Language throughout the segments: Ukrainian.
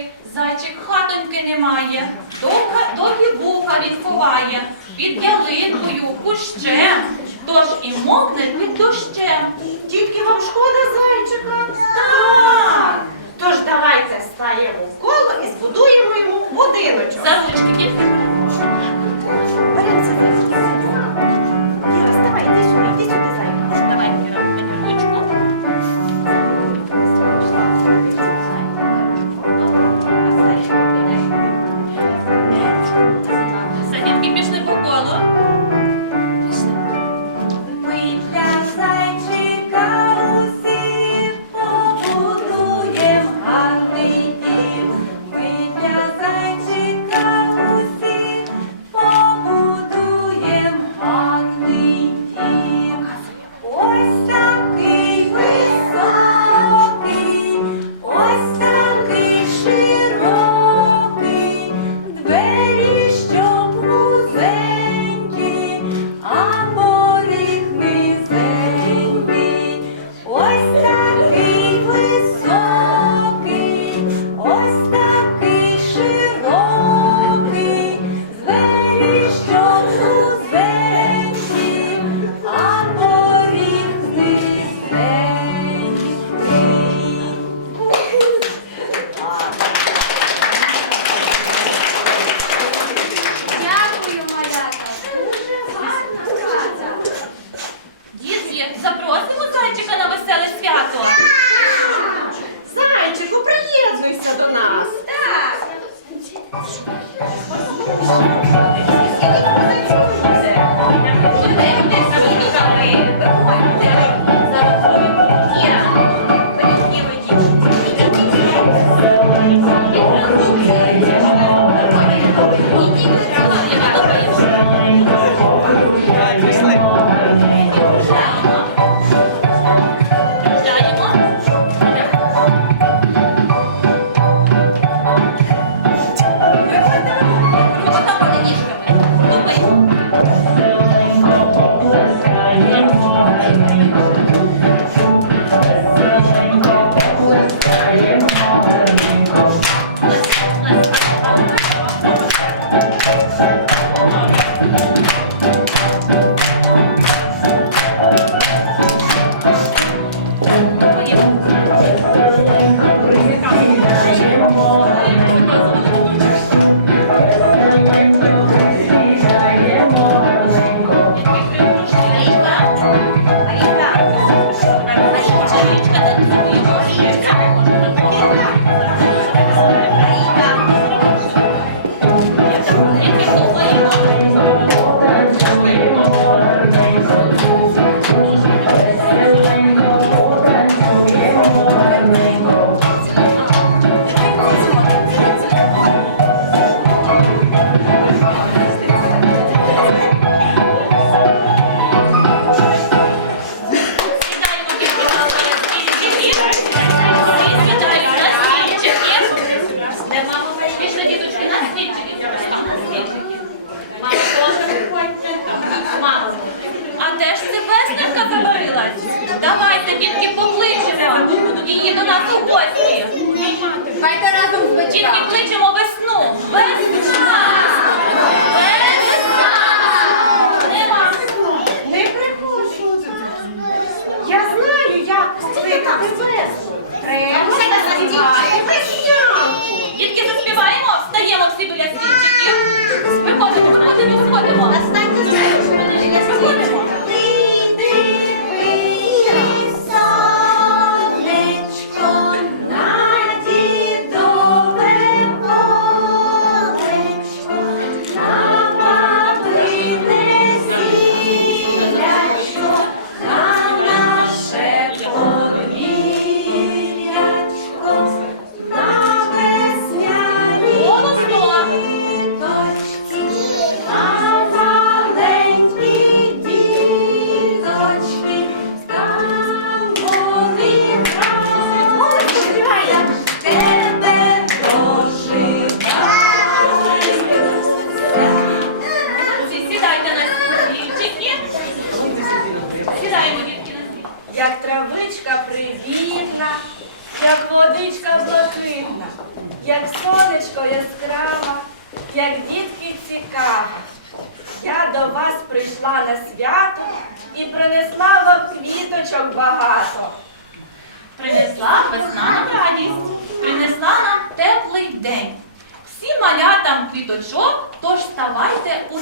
Зайчик, зайчик хатоньки немає, довга довгі вуха він ховає, під ялинкою, кущем, тож і мокне під дощем. Тільки вам шкода зайчика. Так. Тож давайте стаємо в коло і збудуємо йому будиночок. Завучки. нас у гості. Разом з батьками. Тільки кличемо весну. Весна! Весна! Нема. Не приходжу. Я знаю, як кликати весну. Треба заспівати. Дітки заспіваємо, встаємо всі біля свічиків. Виходимо, виходимо, виходимо. Виходимо. свято. Принесла весна нам радість, принесла нам теплий день. Всі малятам квіточок, тож ставайте у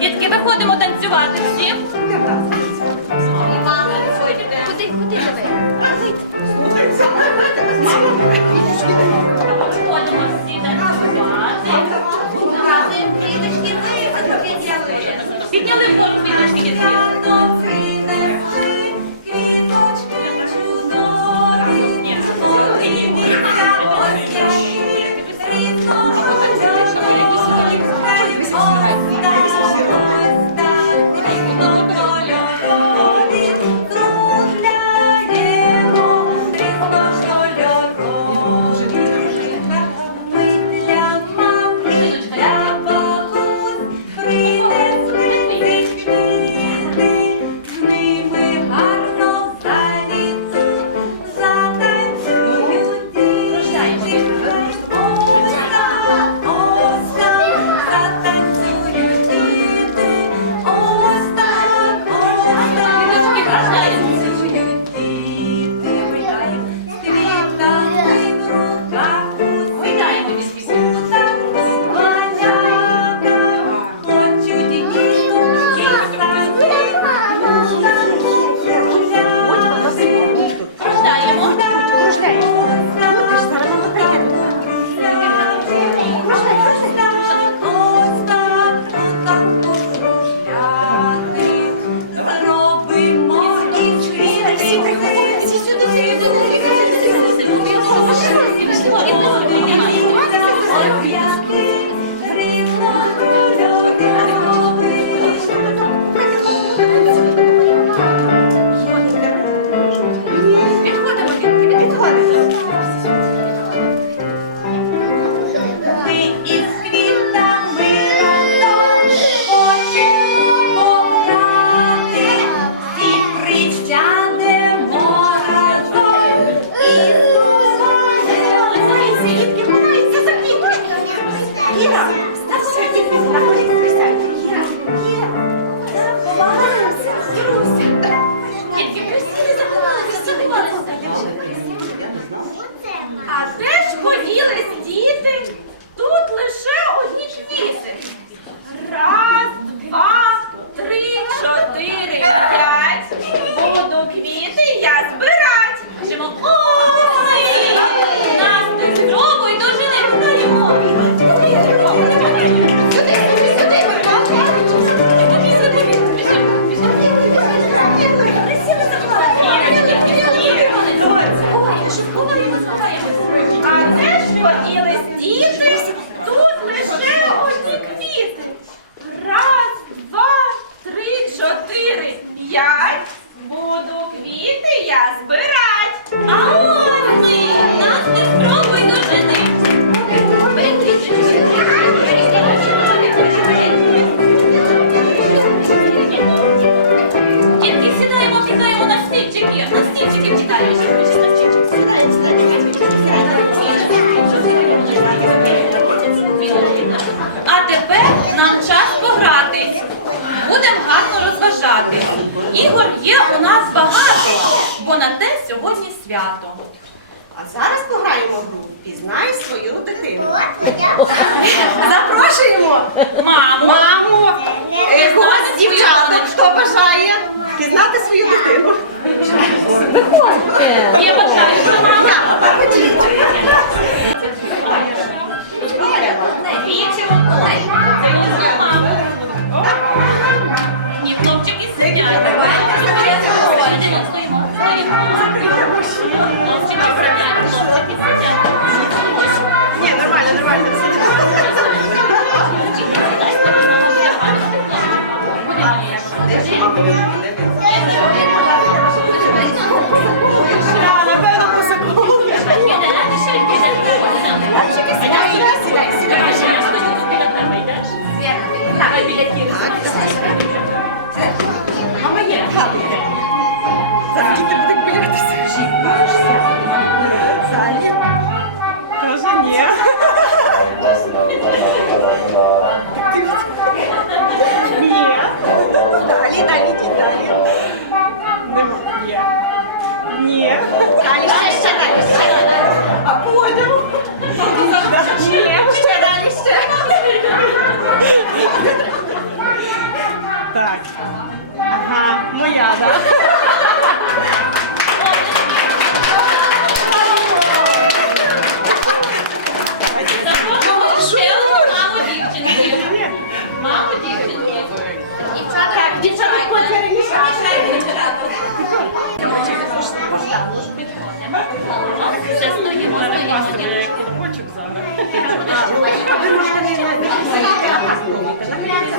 Дітки, виходимо танцювати всі. Куди, куди давай? Підняли форму, білочки, дітки. oh А тепер нам час погратись. Будемо гарно розважати. Ігор є у нас багато, бо на те сьогодні свято. А зараз пограємо в гру Пізнай свою дитину. Запрошуємо Мамо, маму, е, когось з дівчаток, хто бажає пізнати свою дитину. Мама? Я, є моя мама. Ні, хлопчики сидять. Хлопчики сидять, хлопчики сидять. Мама є, хати є. Зараз діти будуть боятися. Далі. Каже, ні. Ні. Далі, далі, йдіть, далі. Нема. Є. Ні. Далі, ще, ще далі, ще далі. А потім? Ні. Ще далі, ще. Так. Моя, так. Ще одну маму дівчинки. Маму дівчинки. Так, дівчата, перемішайте. Ще стоїмо. Ви можете не залізти, а так думайте. Нахиляться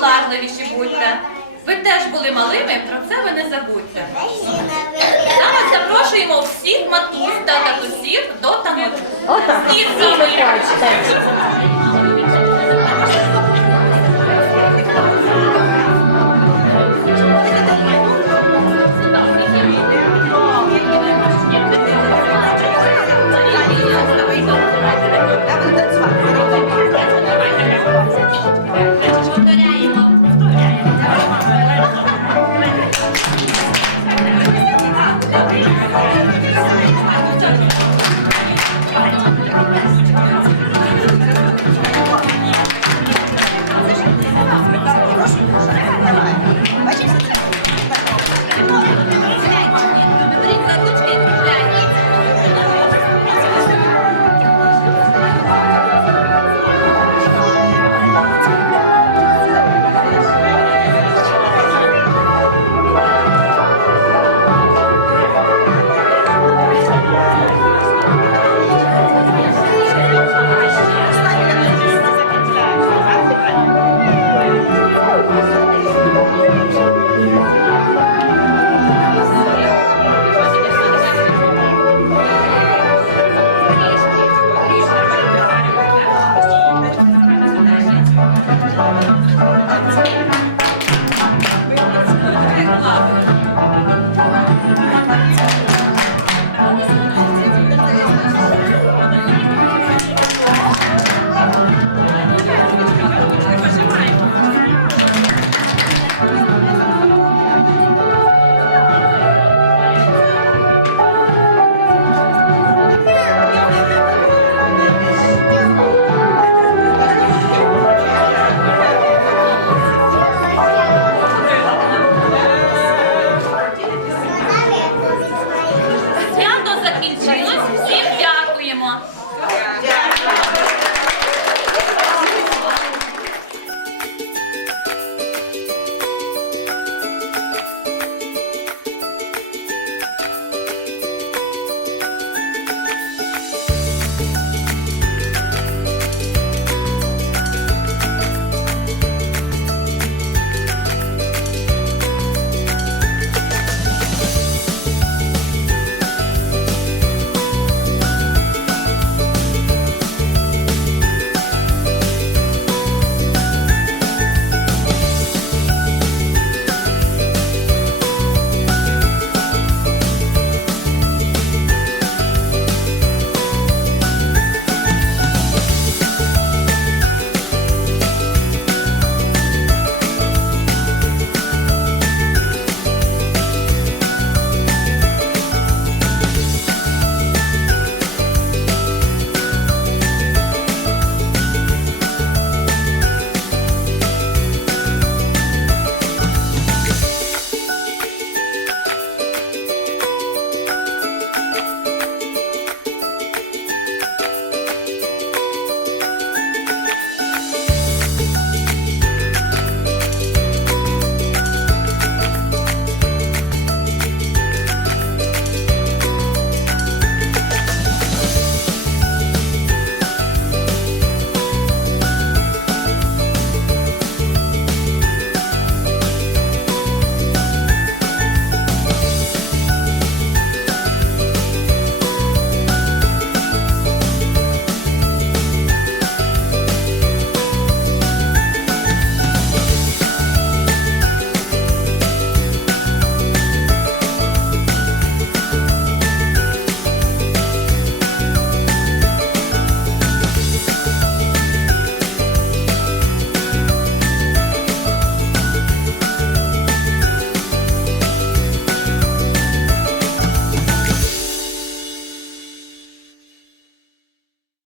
Поблажливіші будьте. Ви теж були малими, про це ви не забудьте. Зараз запрошуємо всіх матусь та татусів до таночку. Отак. І хочете.